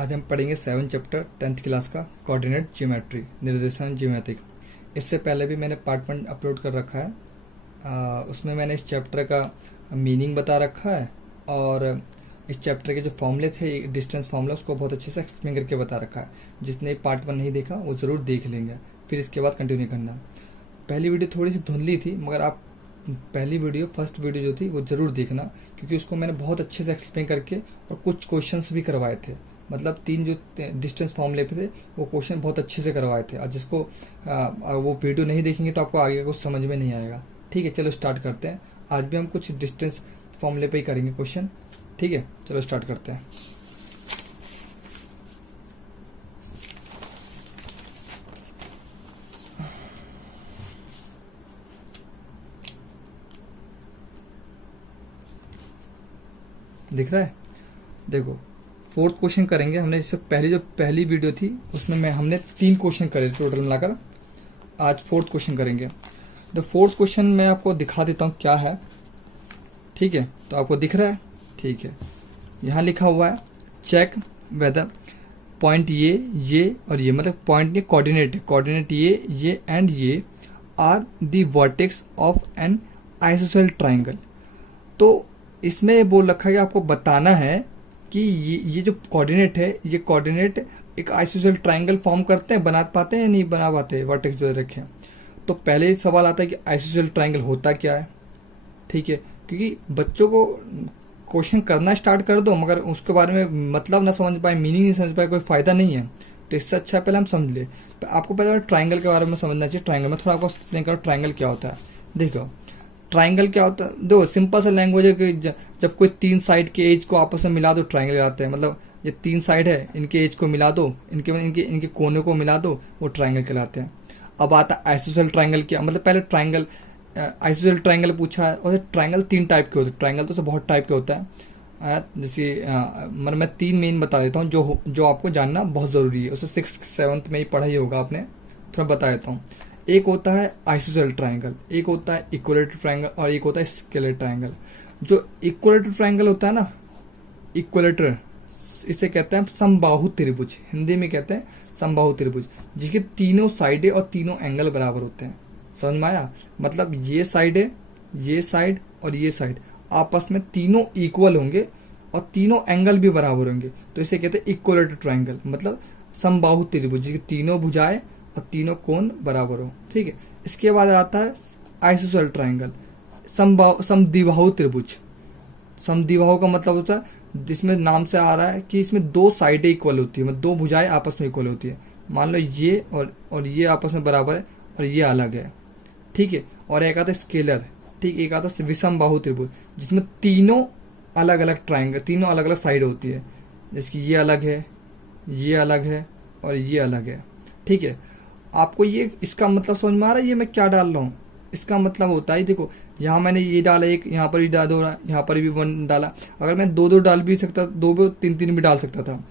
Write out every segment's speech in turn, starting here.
आज हम पढ़ेंगे 7 चैप्टर 10th क्लास का कोऑर्डिनेट ज्योमेट्री निर्देशांक ज्योमेट्रिक। इससे पहले भी मैंने पार्ट 1 अपलोड कर रखा है। उसमें मैंने इस चैप्टर का मीनिंग बता रखा है और इस चैप्टर के जो फॉर्मूले थे डिस्टेंस फॉर्मूला उसको बहुत अच्छे से एक्सप्लेन करके बता रखा है। जिसने पार्ट 1 नहीं देखा वो ज़रूर देख लेंगे, फिर इसके बाद कंटिन्यू करना। पहली वीडियो थोड़ी सी धुंधली थी, मगर आप पहली वीडियो फर्स्ट वीडियो जो थी वो ज़रूर देखना, क्योंकि उसको मैंने बहुत अच्छे से एक्सप्लेन करके और कुछ क्वेश्चंस भी करवाए थे। मतलब 3 जो डिस्टेंस फॉर्मूले पे थे वो क्वेश्चन बहुत अच्छे से करवाए थे। और जिसको वो वीडियो नहीं देखेंगे तो आपको आगे कुछ समझ में नहीं आएगा। ठीक है, चलो स्टार्ट करते हैं। आज भी हम कुछ डिस्टेंस फॉर्मूले पे ही करेंगे क्वेश्चन। ठीक है, चलो स्टार्ट करते हैं। दिख रहा है? देखो, 4th क्वेश्चन करेंगे। हमने इससे पहले जो पहली वीडियो थी उसमें हमने 3 क्वेश्चन करे टोटल मिलाकर। आज 4th क्वेश्चन करेंगे। तो 4th क्वेश्चन मैं आपको दिखा देता हूँ क्या है। ठीक है, तो आपको दिख रहा है? ठीक है, यहाँ लिखा हुआ है चेक वेदर पॉइंट ये और ये, मतलब पॉइंट नहीं, कोऑर्डिनेट ये एंड ये are the vertex of an isosceles triangle. तो इसमें बोल रखा है कि आपको बताना है कि ये जो कोऑर्डिनेट है, ये कोऑर्डिनेट एक आइसोसेल ट्राइंगल फॉर्म करते हैं, बना पाते हैं या नहीं बना पाते, वर्टेक्स जो रखे। तो पहले सवाल आता है कि आइसोसेल ट्राइंगल होता क्या है। ठीक है, क्योंकि बच्चों को क्वेश्चन करना स्टार्ट कर दो मगर उसके बारे में मतलब ना समझ पाए, मीनिंग नहीं समझ पाए, कोई फायदा नहीं है। तो इससे अच्छा पहले हम समझ ले। आपको पहले ट्राइंगल के बारे में समझना चाहिए। ट्राइंगल में थोड़ा आपको एक्सप्लेन करो ट्राइंगल क्या होता है। देखो, ट्राइंगल क्या होता है, दो सिंपल सा लैंग्वेज है कि जब कोई 3 साइड के एज को आपस में मिला दो ट्राइंगल कहलाते हैं। मतलब ये 3 साइड है, इनके एज को मिला दो, इनके कोने को मिला दो, वो ट्राइंगल कहलाते हैं। अब आता है आइसोसेल ट्राइंगल क्या, मतलब पहले ट्राइंगल आइसोसेल ट्राइंगल पूछा है। और ट्राइंगल 3 टाइप के होते हैं। ट्राइंगल तो बहुत टाइप के होता है। जैसे मतलब मैं 3 मेन बता देता हूँ जो आपको जानना बहुत जरूरी है। उसे 6th 7th में ही पढ़ा ही होगा आपने, थोड़ा बता देता हूँ। एक होता है आइसोसेल ट्राइंगल, एक होता है इक्विलेटरल ट्राइंगल और एक होता है स्केलर ट्राइंगल। जो इक्विलेटरल ट्राइंगल होता है ना, इक्विलेटरल, इसे कहते हैं समबाहु त्रिभुज, हिंदी में कहते हैं समबाहु त्रिभुज, जिसके तीनों साइडें और तीनों एंगल बराबर होते हैं। समझ में आया? मतलब ये साइड है, ये साइड और ये साइड आपस में तीनों इक्वल होंगे और तीनों एंगल भी बराबर होंगे, तो इसे कहते हैं इक्विलेटरल ट्राइंगल, मतलब समबाहु त्रिभुज जिसकी तीनों भुजाएं और तीनों कोण बराबर हो। ठीक है, इसके बाद आता है आइसोसेल ट्राइंगल, समद्विबाहु त्रिभुज। समद्विबाहु का मतलब होता है, जिसमें नाम से आ रहा है कि इसमें 2 साइडें इक्वल होती है, मतलब 2 भुजाएं आपस में इक्वल होती है। मान लो ये और ये आपस में बराबर है और ये अलग है। ठीक है, और एक आता है स्केलर। ठीक, एक आता है विषमबाहु त्रिभुज, जिसमें तीनों अलग अलग ट्राइंगल, तीनों अलग अलग साइड होती है। जैसे कि ये अलग है, ये अलग है और ये अलग है। ठीक है, आपको ये इसका मतलब समझ में आ रहा है ये मैं क्या डाल रहा हूँ? इसका मतलब होता है, देखो यहाँ मैंने ये डाला एक, यहाँ पर भी डाल दो, यहाँ पर भी 1 डाला। अगर मैं 2 डाल भी सकता, 2 3 भी डाल सकता था।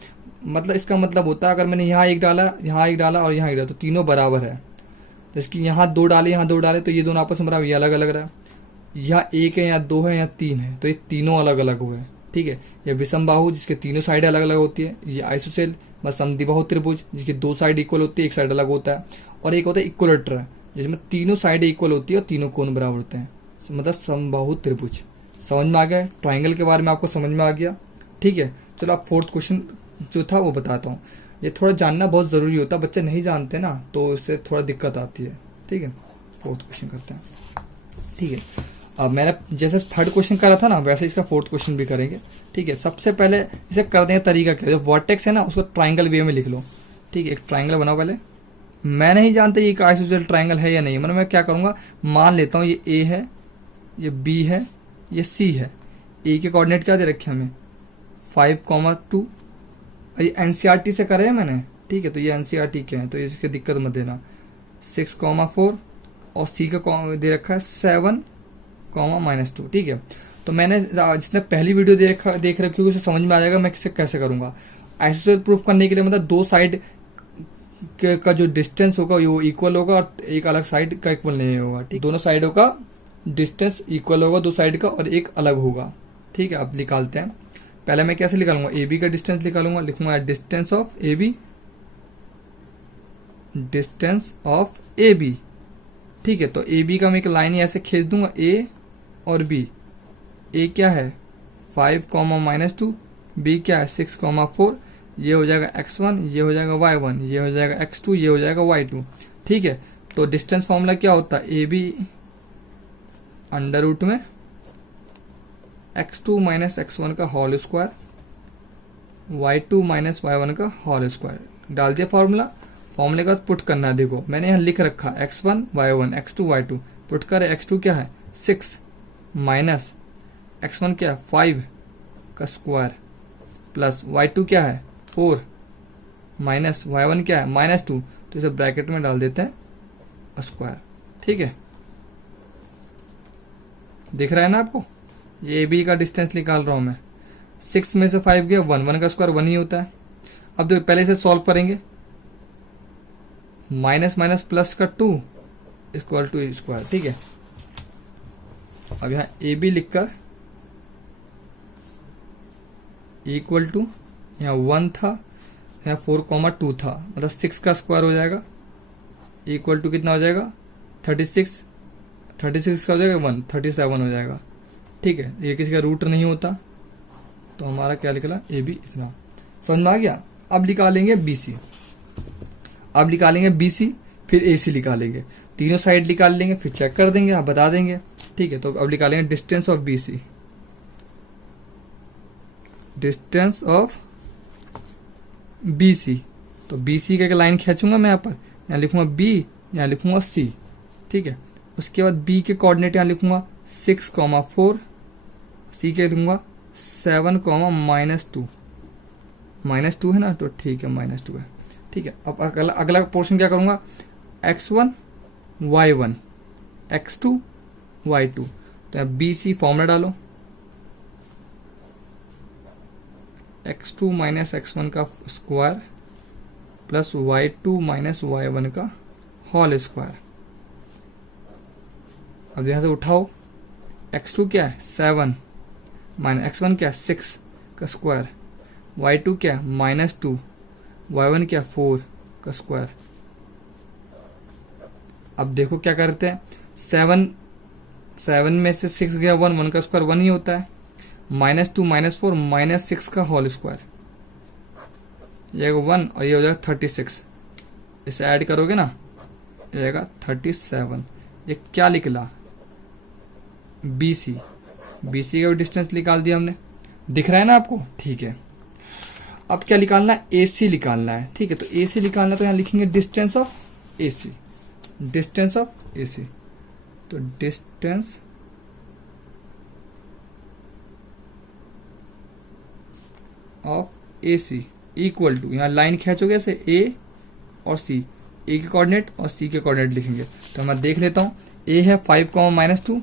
मतलब इसका मतलब होता है अगर मैंने यहाँ एक डाला, यहाँ एक डाला और यहाँ एक डाला तो तीनों बराबर है। जैसे कि यहाँ 2 डाले, यहाँ 2 डाले तो ये दोनों आपस में बराबर, ये अलग अलग रहा। यहाँ 1 है, यहाँ 2 है, यहाँ 3 है, तो ये तीनों अलग अलग हुए। ठीक है, यह विषमबाहु जिसके तीनों साइड अलग अलग होती है। ये आइसोसेल समद्विबाहु त्रिभुज जिसकी 2 साइड इक्वल होती है, एक साइड अलग होता है। और एक होता है इक्विलेटरल जिसमें तीनों साइड इक्वल होती है और तीनों कोण बराबर होते हैं, मतलब समबाहु त्रिभुज। समझ में आ गया? ट्राइंगल के बारे में आपको समझ में आ गया। ठीक है, चलो आप 4th क्वेश्चन जो था वो बताता हूँ। ये थोड़ा जानना बहुत जरूरी होता है, बच्चे नहीं जानते ना तो इससे थोड़ा दिक्कत आती है। ठीक है, 4th क्वेश्चन करते हैं। ठीक है, अब मैंने जैसे 3rd क्वेश्चन करा था ना वैसे इसका 4th क्वेश्चन भी करेंगे। ठीक है, सबसे पहले इसे करने का तरीका क्या है, जो वर्टेक्स है ना उसको ट्राइंगल वे में लिख लो। ठीक है, एक ट्राइंगल बनाओ पहले। मैं नहीं जानता ये आइसोसेल ट्राइंगल है या नहीं, मतलब मैं क्या करूंगा, मान लेता हूँ ये ए है, ये बी है, ये सी है। ए के कोऑर्डिनेट क्या दे रखे हमें 5,2। ये एनसीईआरटी से करे हैं मैंने। ठीक है, तो ये एनसीईआरटी के हैं तो इसकी दिक्कत मत देना। 6,4 और सी का दे रखा है 7,-2। ठीक है, तो मैंने जिसने पहली वीडियो देख रखी होगी उसे समझ में आ जाएगा मैं किसे कैसे करूंगा। आइसोसेल प्रूफ करने के लिए मतलब 2 साइड का जो डिस्टेंस होगा वो इक्वल होगा और एक अलग साइड का इक्वल नहीं होगा। ठीक, दोनों साइडों का डिस्टेंस इक्वल होगा 2 साइड का और एक अलग होगा। ठीक है, अब निकालते हैं। पहले मैं कैसे निकालूंगा, ए बी का डिस्टेंस निकालूंगा, लिखूंगा distance of A B, distance of A B. ठीक है, तो ए बी का मैं एक लाइन ऐसे खींच दूंगा, ए और बी। ए क्या है 5 -2, बी क्या है 6 4, ये हो जाएगा x1, ये हो जाएगा y1, ये हो जाएगा x2, ये हो जाएगा y2। ठीक है, तो डिस्टेंस फॉर्मूला क्या होता है, ए बी अंडर रूट में x2 - x1 का होल स्क्वायर, y2 - y1 का होल स्क्वायर। डाल दिया फॉर्मूला, फॉर्मूले के बाद पुट करना है। देखो मैंने यहाँ लिख रखा x1 y1 x2 y2, put करे x2 क्या है 6 माइनस x1 क्या है 5 का स्क्वायर प्लस y2 क्या है 4 माइनस y1 क्या है -2, तो इसे ब्रैकेट में डाल देते हैं स्क्वायर। ठीक है, दिख रहा है ना आपको, ये बी का डिस्टेंस निकाल रहा हूं मैं। 6 में से 5 गया 1, 1 का स्क्वायर 1 ही होता है। अब देखो पहले इसे सॉल्व करेंगे, माइनस माइनस प्लस का 2 इक्वल टू ए स्क्वायर। ठीक है, अब यहाँ ए बी लिखकर इक्वल टू, यहाँ 1 था, यहाँ 4,2 था, मतलब 6 का स्क्वायर हो जाएगा, इक्वल टू कितना हो जाएगा 36 का हो जाएगा 1, 37 हो जाएगा। ठीक है, ये किसी का रूट नहीं होता, तो हमारा क्या निकला ए बी इतना। समझ में आ गया। अब निकालेंगे बी सी, अब निकालेंगे बी सी, फिर ए सी निकालेंगे, तीनों साइड निकाल लेंगे, फिर चेक कर देंगे, आप बता देंगे। ठीक है, तो अब निकालेंगे distance of B C, distance of B C. तो बी सी का एक लाइन खींचूंगा मैं, यहाँ पर यहाँ लिखूंगा बी, यहाँ लिखूंगा सी। ठीक है, उसके बाद बी के कोऑर्डिनेट यहाँ लिखूंगा 6,4, सी के लिखूंगा 7, -2, -2 है ना, तो ठीक है -2 है। ठीक है, अब अगला पोर्शन क्या करूंगा, x1 y1 x2 y2, तो यहाँ बी सी फॉर्मूला डालो, x2 - x1 का स्क्वायर प्लस y2 - y1 का होल स्क्वायर। अब यहां से उठाओ, x2 क्या है 7 माइनस x1 क्या है 6 का स्क्वायर, y2 क्या है -2, y1 क्या 4 का स्क्वायर। अब देखो क्या करते हैं, 7 में से 6 गया 1, 1 का स्क्वायर 1 ही होता है, -2 -4 -6 का होल स्क्वायर, ये 1 और ये हो जाएगा 36, इसे ऐड करोगे ना ये जाएगा 37। ये क्या निकला बी सी, बी सी का भी डिस्टेंस निकाल दिया हमने, दिख रहा है ना आपको। ठीक है, अब क्या निकालना है, ए सी निकालना है। ठीक है, तो ए सी निकालना, तो यहाँ लिखेंगे distance of a c, distance of a c, तो distance of a c equal to, यहाँ लाइन खींचोगे ऐसे ए और सी, ए के कोऑर्डिनेट और सी के कोऑर्डिनेट लिखेंगे। तो मैं देख लेता हूँ, ए है 5, -2,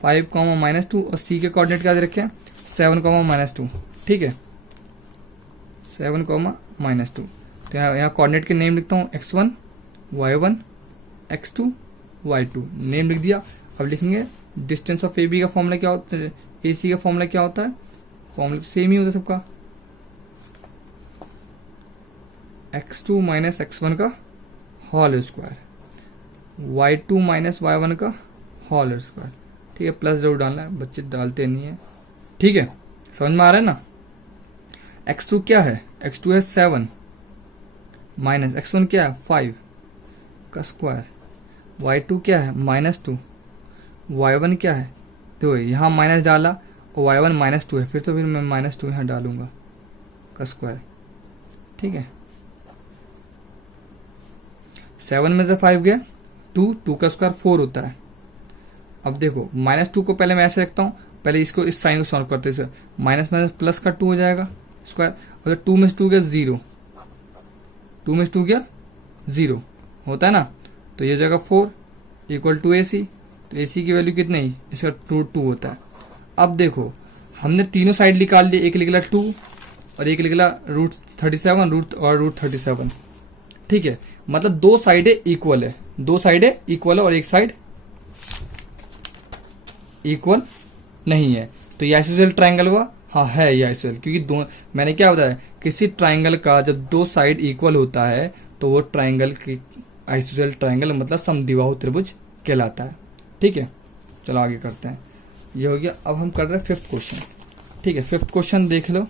5, -2 और सी के कोऑर्डिनेट क्या दे रखे हैं 7, -2। ठीक है, 7, -2। तो यहाँ कोऑर्डिनेट के नेम लिखता हूँ x1 y1 x2 y2, name लिख दिया। अब लिखेंगे डिस्टेंस ऑफ ए बी का फॉर्मूला क्या होता है, ए सी का फॉर्मूला क्या होता है, फॉर्मूला तो सेम ही होता है सबका, x2 - x1 का होल स्क्वायर, y2 - y1 का होल स्क्वायर। ठीक है, प्लस जरूर डालना है, बच्चे डालते नहीं है। ठीक है, समझ में आ रहा है ना। x2 क्या है, x2 है 7 माइनस x1 क्या है 5 का स्क्वायर, y2 क्या है -2, y1 क्या है, देखो यहाँ माइनस डाला और y1 -2 है, फिर मैं -2 यहाँ डालूंगा का स्क्वायर। ठीक है, 7 में से 5 गया 2 का स्क्वायर 4 होता है। अब देखो -2 को पहले मैं ऐसे रखता हूँ, पहले इसको इस साइन को सॉल्व करते हैं, माइनस माइनस प्लस का 2 हो जाएगा स्क्वायर, और 2 में से 2 गया 0, 2 में से 2 गया 0 होता है ना, तो ये हो जाएगा 4 इक्वल टू ए सी, तो ए सी की वैल्यू कितनी, इसका √2 होता है। अब देखो हमने तीनों साइड निकाल लिए, एक निकला 2 और एक निकला √37 और √37। ठीक है, मतलब दो साइडें इक्वल है, दो साइडें इक्वल है और एक साइड इक्वल नहीं है, तो ये आइसोसेलेस ट्रायंगल हुआ, हाँ है ये आइसोसेल, क्योंकि दो मैंने क्या बताया, किसी ट्राइंगल का जब दो साइड इक्वल होता है तो वो ट्राइंगल की आइसोसेल ट्राइंगल मतलब समद्विबाहु त्रिभुज कहलाता है। ठीक है, चलो आगे करते हैं। ये हो गया। अब हम कर रहे हैं फिफ्थ क्वेश्चन। ठीक है, फिफ्थ क्वेश्चन देख लो।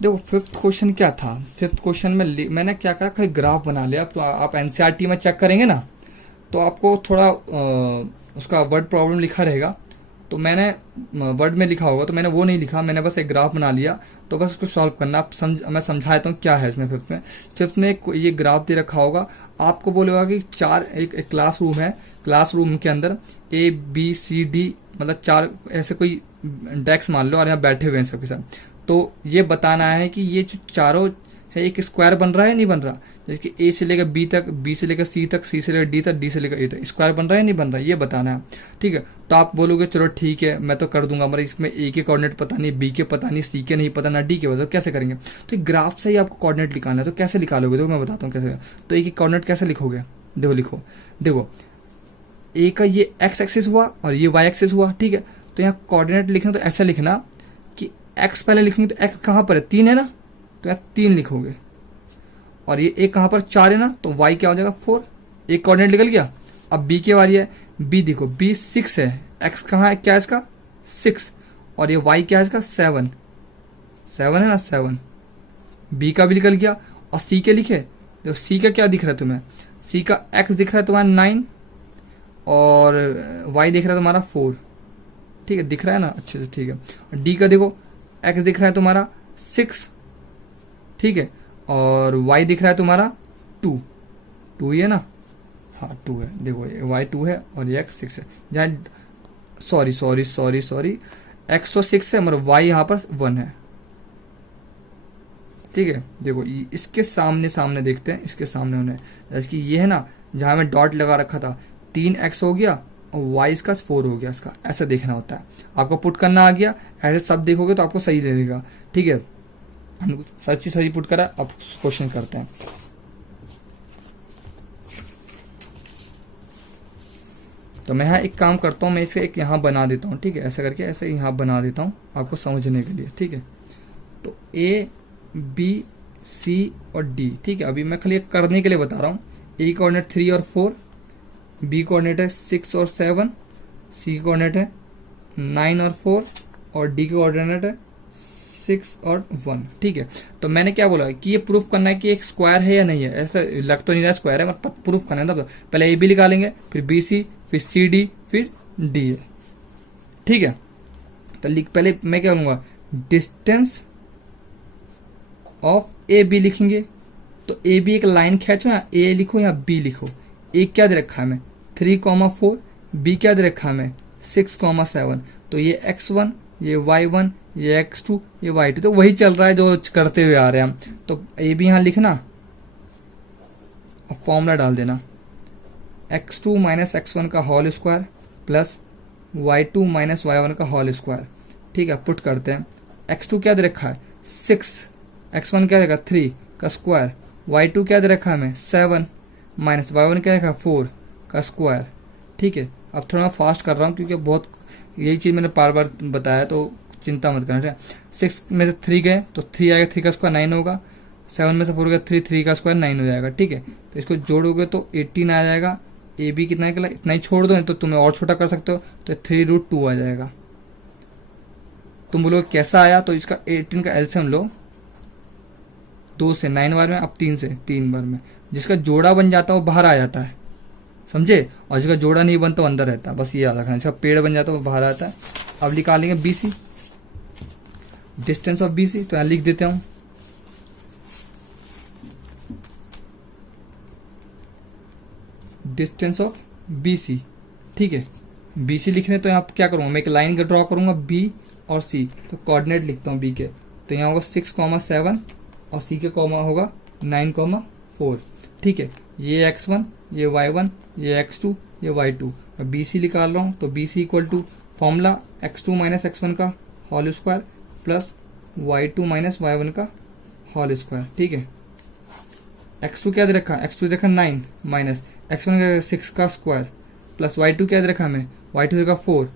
देखो फिफ्थ क्वेश्चन क्या था, फिफ्थ क्वेश्चन में मैंने क्या कहा, खाली ग्राफ बना लिया। तो आप एनसीईआरटी में चेक करेंगे ना, तो आपको थोड़ा उसका वर्ड प्रॉब्लम लिखा रहेगा, तो मैंने वर्ड में लिखा होगा, तो मैंने वो नहीं लिखा, मैंने बस एक ग्राफ बना लिया। तो बस उसको सॉल्व करना। आप मैं समझा देता हूँ क्या है इसमें। फिफ्थ में ये ग्राफ दे रखा होगा, आपको बोलेगा कि एक क्लासरूम है, क्लासरूम के अंदर ABCD मतलब 4 ऐसे कोई डेस्क मान लो, और यहाँ बैठे हुए हैं सबके साथ। तो ये बताना है कि ये जो चारों है एक स्क्वायर बन रहा है नहीं बन रहा, जैसे कि A से लेकर B तक, B से लेकर C तक, C से लेकर D तक, D से लेकर A तक स्क्वायर बन रहा है नहीं बन रहा है, ये बताना है। ठीक है, तो आप बोलोगे चलो ठीक है मैं तो कर दूंगा, हमारे इसमें A के कोऑर्डिनेट पता नहीं, B के पता नहीं, C के नहीं पता ना, D के पता, तो कैसे करेंगे। तो ग्राफ से ही आपको कोऑर्डिनेट निकालना है, तो कैसे निकालोगे, देखो मैं बताता हूँ कैसे। तो A की कोऑर्डिनेट कैसे लिखोगे, देखो लिखो, देखो A का ये x एक्सिस हुआ और ये y एक्सिस हुआ। ठीक है, तो यहाँ कोऑर्डिनेट लिखना तो ऐसा लिखना कि x पहले लिखेंगे, तो x कहाँ पर है, 3 है ना, तो यहाँ 3 लिखोगे। और ये एक कहाँ पर 4 है ना, तो y क्या हो जाएगा 4। एक कोऑर्डिनेट निकल गया। अब b की बारी है, b देखो b 6 है, x कहाँ है, क्या है इसका 6, और ये y क्या है इसका 7 है ना 7। b का भी निकल गया। और c के लिखे, देखो c का क्या दिख रहा है तुम्हें, c का x दिख रहा है तुम्हारा 9 और y दिख रहा है तुम्हारा 4। ठीक है, दिख रहा है ना अच्छे से। ठीक है, और d का देखो x दिख रहा है तुम्हारा 6। ठीक है, और y दिख रहा है तुम्हारा 2 ही है ना, हाँ 2 है। देखो ये y 2 है और ये x 6 है। जहाँ सॉरी x तो 6 है मगर y यहाँ पर 1 है। ठीक है, देखो इसके सामने देखते हैं, इसके सामने होने, जैसे कि ये है ना, जहाँ मैं डॉट लगा रखा था, 3x हो गया और y इसका 4 हो गया, इसका ऐसा देखना होता है। आपको पुट करना आ गया, ऐसे सब देखोगे तो आपको सही दे देगा। ठीक है, हम सही पुट करा। अब क्वेश्चन करते हैं। तो मैं यहाँ एक काम करता हूँ, मैं इसे एक यहाँ बना देता हूँ। ठीक है, ऐसा करके ऐसे यहाँ बना देता हूँ आपको समझने के लिए। ठीक है, तो A B C और D। ठीक है, अभी मैं खाली करने के लिए बता रहा हूँ। A कोऑर्डिनेट 3 और 4, B कोऑर्डिनेट है 6 और 7, C कोऑर्डिनेट है 9 और 4, और D कोऑर्डिनेट है 6 और 1। ठीक है, तो मैंने क्या बोला कि ये प्रूफ करना है कि एक स्क्वायर है या नहीं है। ऐसा लग तो नहीं रहा स्क्वायर है, मतलब प्रूफ करना है ना। तो पहले AB निकालेंगे, फिर BC, फिर CD, फिर D। ठीक है, तो पहले मैं क्या करूंगा, डिस्टेंस ऑफ AB लिखेंगे। तो AB एक लाइन खींचो, या A लिखो या B लिखो। A क्या दे रखा है हमें 3,4, B क्या दे रखा है हमें 6,7। तो ये x1, ये y1, ये x2, ये y2, तो वही चल रहा है जो करते हुए आ रहे हैं हम। तो AB यहाँ लिखना, अब फॉर्मूला डाल देना, x2 माइनस x1 का whole square plus y2 minus y1 का होल स्क्वायर। ठीक है, पुट करते हैं। x2 क्या दे रखा है 6, x1 क्या देगा 3 का स्क्वायर, y2 क्या दे रखा है हमें 7, माइनस y1 क्या देखा 4 का स्क्वायर। ठीक है, अब थोड़ा फास्ट कर रहा हूँ क्योंकि बहुत यही चीज़ मैंने बार बार बताया, तो चिंता मत करना। 6 में से 3 गए तो 3 आएगा, 3 का स्क्वायर 9 होगा। 7 में से 4 गया 3 का स्क्वायर 9 हो जाएगा। ठीक है, तो इसको जोड़ोगे तो 18 आ जाएगा। AB कितना निकला, इतना ही छोड़ दो, तो तुम्हें और छोटा कर सकते हो, तो 3√2 आ जाएगा। तुम बोलोगे कैसा आया, तो इसका 18 का एलसीएम लो, 2 से 9 बार में, अब 3 से 3 बार में। जिसका जोड़ा बन जाता है वो बाहर आ जाता है, समझे, और जिसका जोड़ा नहीं बनता वो अंदर रहता है। बस ये याद रखना, जिसका पेड़ बन जाता है वो बाहर आता है। अब निकालेंगे BC, डिस्टेंस ऑफ BC, तो यहाँ लिख देते हूँ डिस्टेंस ऑफ BC। ठीक है, BC लिखने तो यहाँ क्या करूँगा, मैं एक लाइन का ड्रॉ करूँगा B और C, तो कोऑर्डिनेट लिखता हूँ B के, तो यहाँ होगा 6,7 और C के कॉमा होगा 9,4। ठीक है, ये x1, ये y1, ये x2, ये y2, मैं BC निकाल रहा हूँ। तो BC equal to formula x2 minus x1 का whole square plus y2 minus y1 का होल स्क्वायर। ठीक है, x2 क्या दे रखा, x2 दे रखा 9 माइनस x1 का 6 का स्क्वायर प्लस y2 क्या दे रखा हमें, y2 देगा 4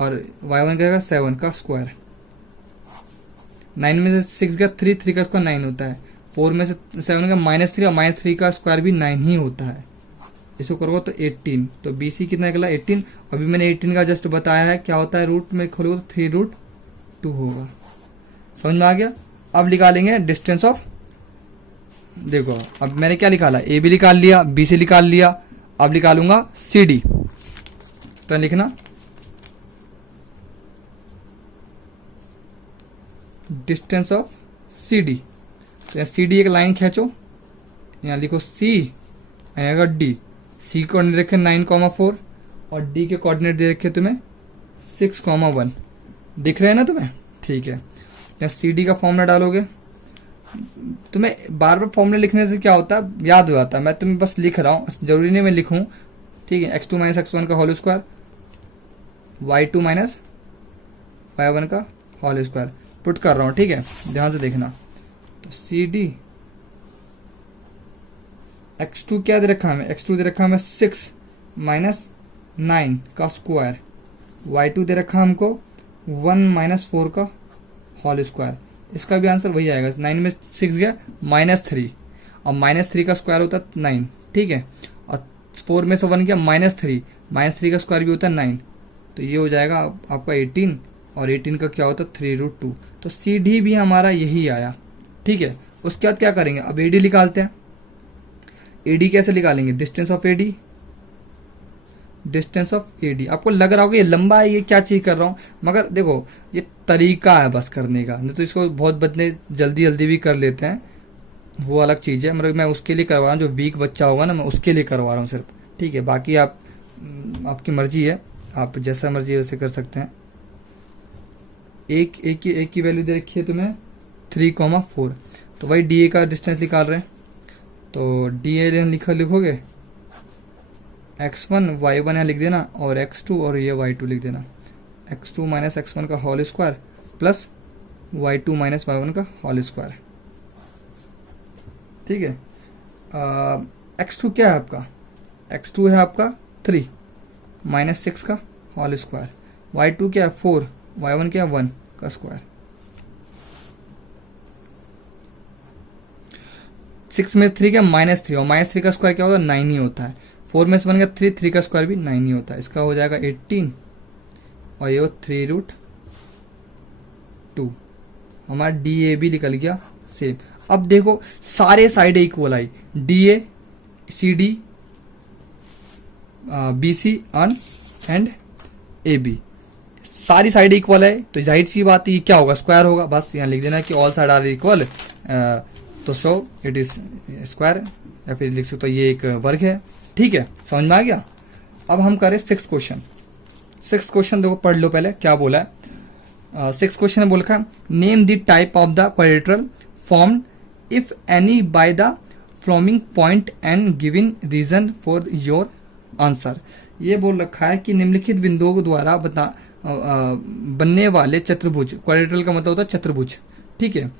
और y1 का 7 का स्क्वायर। 9 में से 6 गया 3, 3 का स्क्वायर 9 होता है। 4 में से 7 गया -3 और -3 का स्क्वायर भी 9 ही होता है। इसको करोगे तो 18, तो BC कितना निकला 18। अभी मैंने 18 का जस्ट बताया है क्या होता है, रूट में खोलोगे तो 3√2 होगा। समझ में आ गया। अब निकालेंगे डिस्टेंस ऑफ, देखो अब मैंने क्या निकाला, AB निकाल लिया, BC निकाल लिया, अब निकालूंगा CD। तो लिखना डिस्टेंस ऑफ CD। तो CD एक लाइन खींचो, यहाँ लिखो C, आएगा D। C कोऑर्डिनेट रखे 9,4 और D के कोऑर्डिनेट दे रखे तुम्हें 6,1। दिख रहे हैं ना तुम्हें, ठीक है। यहाँ CD का फॉर्मूला डालोगे, तुम्हें बार बार फॉर्मूला लिखने से क्या होता है, याद हो जाता है। मैं तुम्हें बस लिख रहा हूँ, जरूरी नहीं मैं लिखूं, ठीक है। x2 - x1 का होल स्क्वायर, y2 - y1 का होल स्क्वायर पुट कर रहा हूँ, ठीक है, ध्यान से देखना। तो CD x2 क्या दे रखा है, x2 दे रखा है 6 - 9 का स्क्वायर, y2 दे रखा हमको 1 - 4 का होल स्क्वायर। इसका भी आंसर वही आएगा, 9 में 6 गया -3 और -3 का स्क्वायर होता है 9, ठीक है। और 4 में से 1 गया -3, -3 का स्क्वायर भी होता है 9, तो ये हो जाएगा आपका 18 और 18 का क्या होता है 3√2। तो CD भी हमारा यही आया, ठीक है। उसके बाद क्या करेंगे, अब AD निकालते हैं। AD कैसे निकालेंगे, distance of AD, distance of AD। आपको लग रहा होगा ये लंबा है, ये क्या चीज कर रहा हूं, मगर देखो ये तरीका है बस करने का, नहीं तो इसको बहुत बच्चे जल्दी जल्दी भी कर लेते हैं, वो अलग चीज है। मतलब मैं उसके लिए करवा रहा हूँ, जो वीक बच्चा होगा ना, मैं उसके लिए करवा रहा हूँ सिर्फ, ठीक है। बाकी आपकी मर्जी है, आप जैसा मर्जी है वैसे कर सकते हैं। एक की वैल्यू दे रखी है तुम्हें 3,4, तो वही DA का डिस्टेंस निकाल रहे हैं। तो DA लिखोगे x1 y1 यहाँ लिख देना और x2 और ये y2 लिख देना। x2 - x1 का whole square plus y2 - y1 का होल स्क्वायर, ठीक है। x2 क्या है आपका, x2 है आपका 3 - 6 का होल स्क्वायर, y2 क्या है 4, y1 क्या है 1 का स्क्वायर। 6 में 3 क्या -3 और -3 का स्क्वायर क्या होगा 9 ही होता है। 4 में से 1 का 3, 3 का स्क्वायर भी 9 ही होता है। इसका हो जाएगा 18 और ये 3√2। हमारा DA भी निकल गया सेम। अब देखो सारे side equal I, DA CD BC and AB सारी साइड इक्वल है, तो जाहिर सी बात है ये क्या होगा, स्क्वायर होगा। बस यहाँ लिख देना कि ऑल साइड आर इक्वल, तो सो इट इज स्क्वायर, या फिर लिख सकते हो ये एक वर्ग है, ठीक है। समझ में आ गया। अब हम करें 6th क्वेश्चन। 6th क्वेश्चन देखो पढ़ लो पहले क्या बोला है। 6th क्वेश्चन में बोला name the type of the quadrilateral formed if any by the following point and given reason for your answer. ये बोल रखा है कि निम्नलिखित बिंदुओं द्वारा बनने वाले चतुर्भुज, क्वाड्रिलेटरल का मतलब होता है चतुर्भुज, ठीक है,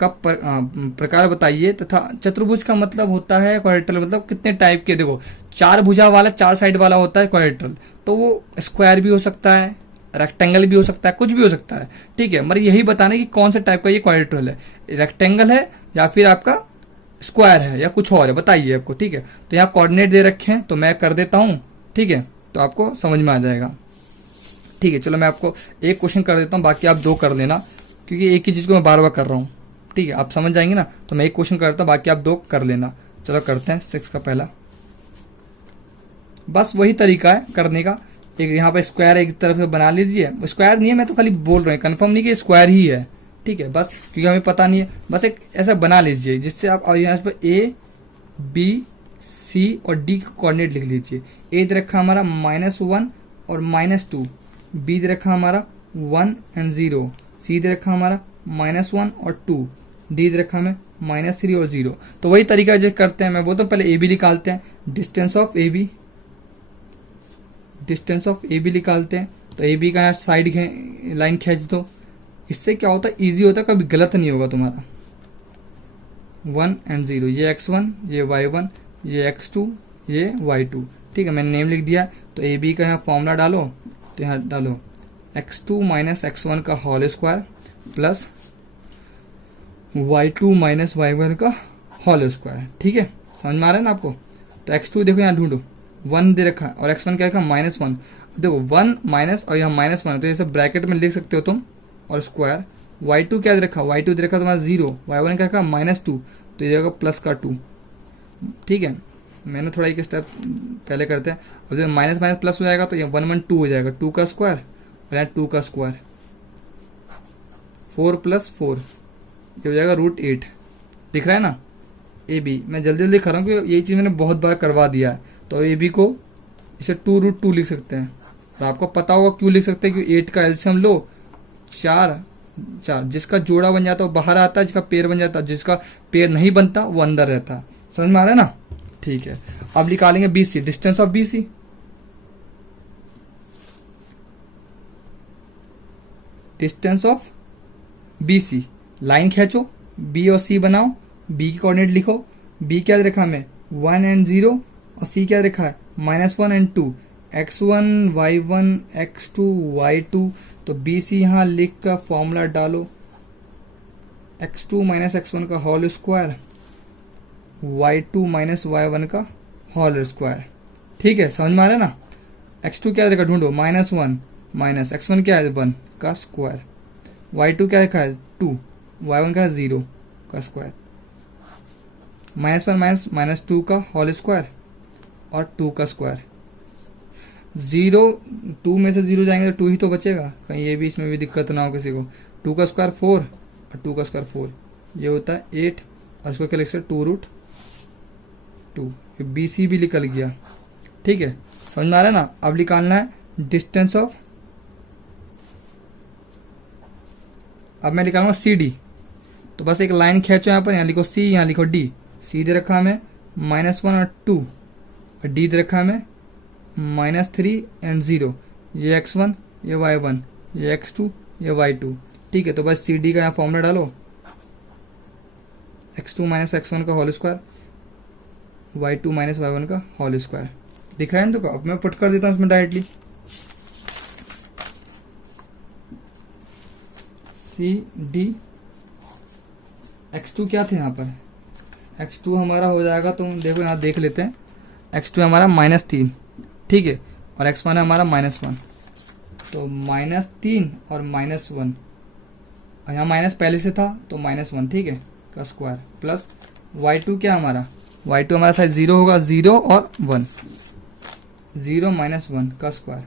का प्रकार बताइए तथा चतुर्भुज का मतलब होता है क्वाड्रिलेटरल मतलब कितने टाइप के। देखो 4 भुजा वाला 4 साइड वाला होता है क्वाड्रिलेटरल, तो वो स्क्वायर भी हो सकता है, रेक्टेंगल भी हो सकता है, कुछ भी हो सकता है, ठीक है। मतलब यही बताना कि कौन सा टाइप का ये क्वाड्रिलेटरल है, रेक्टेंगल है या फिर आपका स्क्वायर है या कुछ और है, बताइए आपको, ठीक है। तो यहाँ कोऑर्डिनेट दे रखे हैं तो मैं कर देता हूँ, ठीक है, तो आपको समझ में आ जाएगा, ठीक है। चलो मैं आपको एक क्वेश्चन कर देता हूँ, बाकी आप 2 कर देना, क्योंकि एक ही चीज को मैं बार बार कर रहा हूँ, ठीक है। आप समझ जाएंगे ना, तो मैं एक क्वेश्चन करता हूँ, बाकी आप 2 कर लेना। चलो करते हैं 6 का पहला। बस वही तरीका है करने का, एक यहाँ पे स्क्वायर एक तरफ से बना लीजिए, स्क्वायर नहीं है, मैं तो खाली बोल रहा हूँ, कंफर्म नहीं कि स्क्वायर ही है, ठीक है, बस क्योंकि हमें पता नहीं है, बस एक ऐसा बना लीजिए जिससे आप यहाँ पे A B C और D का कोऑर्डिनेट लिख लीजिए। A दे रखा हमारा -1 और -2, B दे रखा हमारा 1 और 0, C दे रखा हमारा -1 और 2, D दे रखा हमें -3 और 0। तो वही तरीका जो करते हैं, मैं बोलता हूँ पहले AB निकालते हैं, distance of AB, distance of AB निकालते हैं। तो AB का यहाँ साइड लाइन खींच दो, इससे क्या होता है इजी होता है, कभी गलत नहीं होगा तुम्हारा। 1 और 0, ये x1 ये y1 ये x2 ये y2, ठीक है, मैंने नेम लिख दिया। तो AB का यहाँ फॉर्मूला डालो, तो यहाँ डालो x2 - x1 का whole square plus y2 minus y1 का होल स्क्वायर। ठीक है, समझ में आ रहा है ना आपको। तो x2 देखो यहाँ ढूंढो, 1 दे रखा है और x1 क्या रखा, -1। देखो 1 माइनस और यहाँ -1 तो ये सब ब्रैकेट में लिख सकते हो तुम, और स्क्वायर। y2 क्या दे रखा, y2 दे रखा तुम्हारा 0, y1 क्या रखा -2, तो ये जाएगा +2। ठीक है, मैंने थोड़ा एक स्टेप पहले करते हैं। और जब माइनस माइनस प्लस हो जाएगा तो ये 1 1 2 हो जाएगा, 2 का स्क्वायर और यहाँ 2 का स्क्वायर, 4 + 4 ये हो जाएगा √8। दिख रहा है ना। ए बी मैं जल्दी जल्दी कर रहा हूँ क्योंकि ये चीज़ मैंने बहुत बार करवा दिया है। तो ए बी को इसे 2√2 लिख सकते हैं। और आपको पता होगा क्यों लिख सकते हैं, क्योंकि 8 का एलसीएम लो 4, जिसका जोड़ा बन जाता है वो बाहर आता है, जिसका पेयर बन जाता है, जिसका पेयर नहीं बनता वो अंदर रहता है। समझ में आ रहा है ना। ठीक है, अब निकालेंगे BC, distance of BC। Distance of BC, line खींचो, B और C बनाओ, B की कोऑर्डिनेट लिखो। B क्या रखा हमें 1 और 0 और C क्या रखा है -1 और 2, x1 y1 x2 y2। तो BC यहां लिख कर फॉर्मूला डालो, x2 - x1 का होल स्क्वायर, y2 - y1 का होल स्क्वायर। ठीक है, समझ में आ रहा है ना। x2 क्या रखा ढूंढो, -1 माइनस x1 क्या है 1 का स्क्वायर, y2 क्या रखा है 2, y1 का 0 का स्क्वायर, -1 - -2 का होल स्क्वायर और 2 का स्क्वायर। 2 में से 0 जाएंगे तो 2 ही तो बचेगा, कहीं ये भी इसमें भी दिक्कत ना हो किसी को। 2 का स्क्वायर 4 और 2 का स्क्वायर 4, ये होता है 8 और इसको क्या लिख सकते 2√2। BC भी निकल गया। ठीक है, समझ में आ रहा है ना। अब निकालना है डिस्टेंस ऑफ, अब मैं निकालूंगा CD। तो बस एक लाइन खींचो यहाँ पर, यहाँ लिखो C, यहाँ लिखो D। C दे रखा हमें -1 और 2 और D दे रखा हमें -3 और 0। ये x1 ये y1 ये x2 ये y2। ठीक है, तो बस CD का यहाँ फॉर्मूला डालो, x2 - x1 का होल स्क्वायर, y2 - y1 का होल स्क्वायर। दिख रहा है ना। तो अब मैं पुट कर देता हूँ इसमें डायरेक्टली, CD x2 क्या थे यहाँ पर, x2 हमारा हो जाएगा, तुम देखो यहाँ देख लेते हैं, x2 हमारा -3। ठीक है, और x1 है हमारा -1, तो -3 और -1, यहाँ माइनस पहले से था तो -1। ठीक है, का स्क्वायर प्लस y2 क्या हमारा, y2 हमारा साइज 0 होगा, 0 और 1, 0 - 1 का स्क्वायर।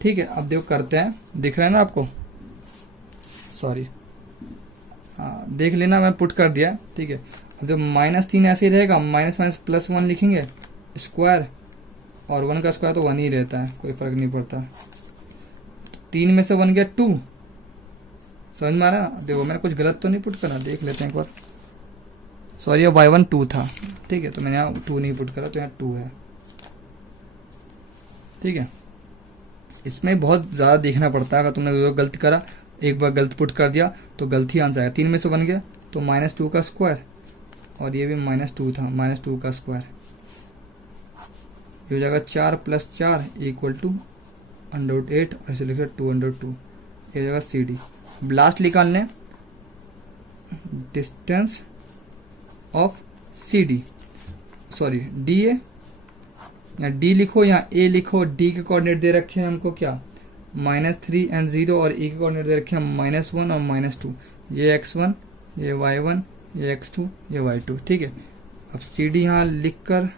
ठीक है, अब देखो करते हैं, दिख रहा है ना आपको, सॉरी हाँ देख लेना, मैं पुट कर दिया। ठीक है, अब जब -3 ऐसे ही रहेगा, -1 लिखेंगे स्क्वायर, और 1 का स्क्वायर तो 1 ही रहता है, कोई फर्क नहीं पड़ता। 3 में से 1 गया 2। समझ में आ रहा है। देखो मैंने कुछ गलत तो नहीं पुट करा, देख लेते हैं एक बार। सॉरी, ये y1 2 था। ठीक है, तो मैंने यहाँ 2 नहीं पुट करा, तो यहाँ 2 है। ठीक है, इसमें बहुत ज्यादा देखना पड़ता है। अगर तुमने गलत करा, एक बार गलत पुट कर दिया तो गलत ही आंसर आएगा। 3 में से 1 गया तो -2 का स्क्वायर, और ये भी -2 था, -2 का स्क्वायर, ये हो जाएगा 4 + 4 = √8 और इसे लिखे 2√2। ये हो जाएगा CD। लास्ट निकालने distance of CD, sorry DA, या D लिखो या A लिखो। D के कोऑर्डिनेट दे रखे हैं हमको क्या, -3 और 0, और E के कोऑर्डिनेट दे रखे हैं -1 और -2। ये x1 ये y1 ये x2 ये y2। ठीक है, अब CD यहाँ लिख कर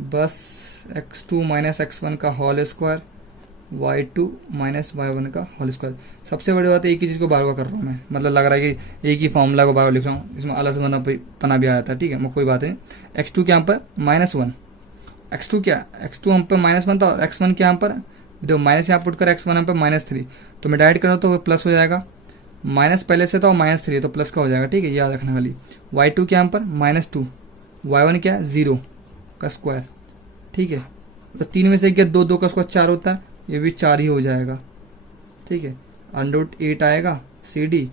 बस x2 - x1 का होल स्क्वायर, y2 - y1 का होल स्क्वायर। सबसे बड़ी बात है एक ही चीज को बार बार कर रहा हूँ मैं, मतलब लग रहा है कि एक ही फॉर्मूला को बार बार लिख रहा हूँ, इसमें अलग से पना भी आ जाता है। ठीक है, मैं कोई बात नहीं। x2 के यहाँ पर -1, x2 क्या, x2 हम पर -1 था, और x1 के यहाँ पर दो माइनस यहाँ पुट कर, x1 यहाँ पर -3, तो मैं डायरेक्ट करूँ तो प्लस हो जाएगा। माइनस पहले से था और -3 तो प्लस का हो जाएगा। ठीक है, याद रखना खाली। y2 के यहाँ पर -2, y1 क्या है 0 का स्क्वायर। ठीक है, तो 3 में से क्या 2, 2 का स्क्वायर 4 होता है, ये भी 4 ही हो जाएगा। ठीक है, √8 आएगा CD,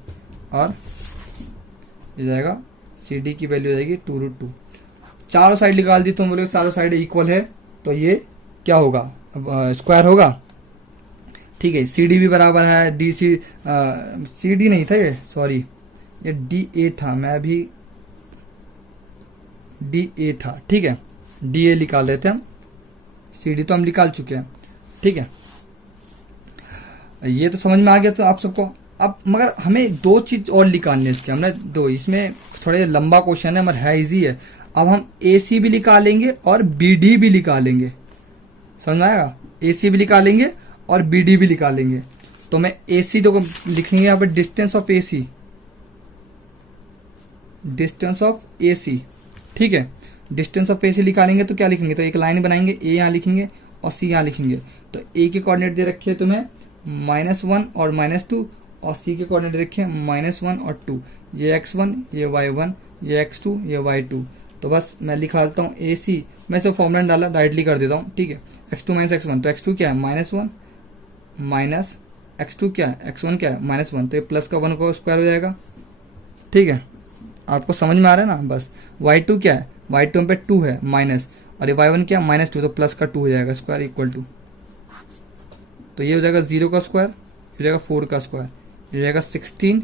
और ये जाएगा CD की वैल्यू हो जाएगी 2√2। चारों साइड निकाल दी, तुम बोले चारों साइड इक्वल है, तो ये क्या होगा, स्क्वायर होगा। ठीक है, CD भी बराबर है, CD नहीं था ये, सॉरी ये डी ए था, मैं अभी डी ए था, ठीक है, डी ए निकाल रहे थे हम, सी डी तो हम निकाल चुके हैं, ठीक है। ये तो समझ में आ गया तो आप सबको। अब मगर हमें दो चीज और निकालनी है इसके, हमने दो, इसमें थोड़े लंबा क्वेश्चन है मगर है इजी है। अब हम ए सी भी निकालेंगे और बी डी भी निकालेंगे, समझ में आएगा, ए सी भी निकालेंगे और बी डी भी निकालेंगे। तो मैं ए सी तो लिखेंगे यहाँ पर distance of a c, distance of a c, ठीक है। डिस्टेंस ऑफ ए सी निकालेंगे तो क्या लिखेंगे, तो एक लाइन बनाएंगे, ए यहाँ लिखेंगे और सी यहाँ लिखेंगे। तो ए के कोऑर्डिनेट दे रखे हैं तुम्हें -1 और -2, और सी के कोऑर्डिनेट दे रखे हैं -1 और 2, ये x1, ये y1, ये x2, ये y2। तो बस मैं लिखा देता हूँ ए सी, मैं सब फॉर्मूला डाला डायरेक्टली कर देता हूँ, ठीक है। x2 - x1, तो x2 क्या है -1 माइनस x2 क्या है, x1 क्या है -1, तो ये प्लस का 1 का स्क्वायर हो जाएगा, ठीक है। आपको समझ में आ रहा है ना। बस y2 क्या है, y2 पे 2 है माइनस, और ये y1 क्या है -2, तो प्लस का 2 हो जाएगा स्क्वायर इक्वल टू, तो ये हो जाएगा 0 का स्क्वायर, ये हो जाएगा 4 का स्क्वायर, ये हो जाएगा 16,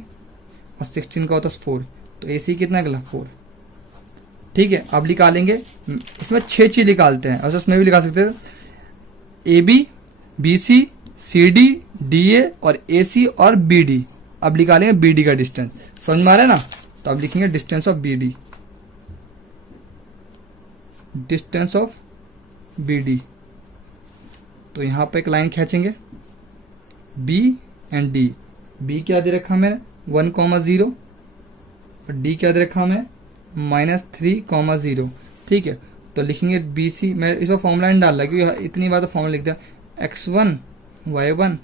और 16 का होता है 4, तो ए सी कितना निकला 4, ठीक है। अब निकालेंगे, इसमें 6 चीज निकालते हैं, और उसमें भी निकाल सकते हैं A B, B C, C D, D A और ए सी और बी डी। अब निकालेंगे बी डी का डिस्टेंस, समझ में आ रहा है ना। तो अब लिखेंगे distance of B D, distance of B D. तो यहां पर एक लाइन खींचेंगे बी एंड डी। बी क्या दे रखा हमें 1,0 और डी क्या दे रखा हमें -3,0, ठीक है। तो लिखेंगे बी सी, मैं इसको फॉर्मूला नहीं डाल रहा क्योंकि इतनी बार तो फॉर्मूला लिख दिया, x1 y1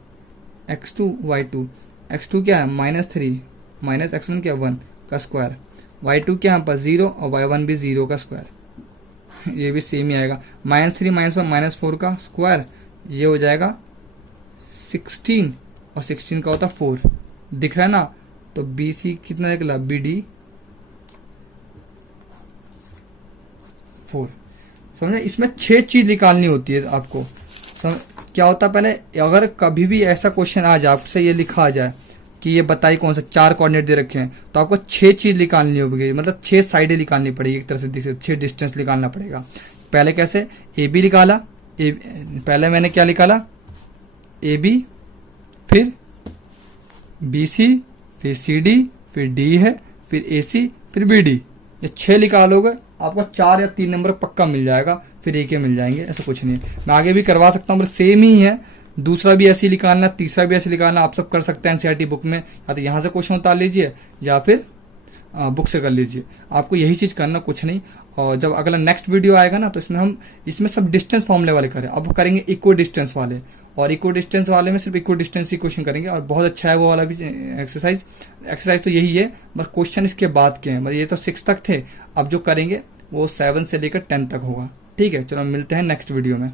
x2 y2, x2 क्या है -3 माइनस x1 क्या 1 का स्क्वायर, y2 क्या यहाँ पर 0 और y1 भी 0 का स्क्वायर, ये भी सेम ही आएगा, -3 -1 -4 का स्क्वायर, ये हो जाएगा 16, और 16 का होता 4, दिख रहा है ना। तो बी सी कितना निकला, बी डी 4। समझे, इसमें 6 चीज निकालनी होती है आपको। क्या होता है, पहले अगर कभी भी ऐसा क्वेश्चन आ जाए, आपसे ये लिखा आ जाए कि ये बताइए कौन सा, 4 कोऑर्डिनेट दे रखे हैं, तो आपको 6 चीज निकालनी होगी, मतलब 6 साइडें निकालनी पड़ेगी, एक तरह से 6 डिस्टेंस निकालना पड़ेगा। पहले कैसे, ए बी निकाला, पहले मैंने क्या निकाला, ए बी, फिर बी सी, फिर सी डी, फिर डी है, फिर ए सी, फिर बी डी। ये 6 निकालोगे आपको 4 या 3 नंबर पक्का मिल जाएगा, फिर एक मिल जाएंगे, ऐसा कुछ नहीं है। मैं आगे भी करवा सकता हूँ, सेम ही है, दूसरा भी ऐसे ही निकालना, तीसरा भी ऐसे निकालना, आप सब कर सकते हैं एनसीईआरटी बुक में, या तो यहाँ से क्वेश्चन उतार लीजिए या फिर बुक से कर लीजिए, आपको यही चीज करना, कुछ नहीं। और जब अगला नेक्स्ट वीडियो आएगा ना, तो इसमें सब डिस्टेंस फॉर्मूले वाले करें, अब करेंगे इक्वल डिस्टेंस वाले, और इक्वल डिस्टेंस वाले में सिर्फ इक्वल डिस्टेंस ही क्वेश्चन करेंगे, और बहुत अच्छा है वो वाला भी एक्सरसाइज तो यही है, बस क्वेश्चन इसके बाद के हैं, मतलब ये तो 6 तक थे, अब जो करेंगे वो 7 से लेकर 10 तक होगा, ठीक है। चलो मिलते हैं नेक्स्ट वीडियो में।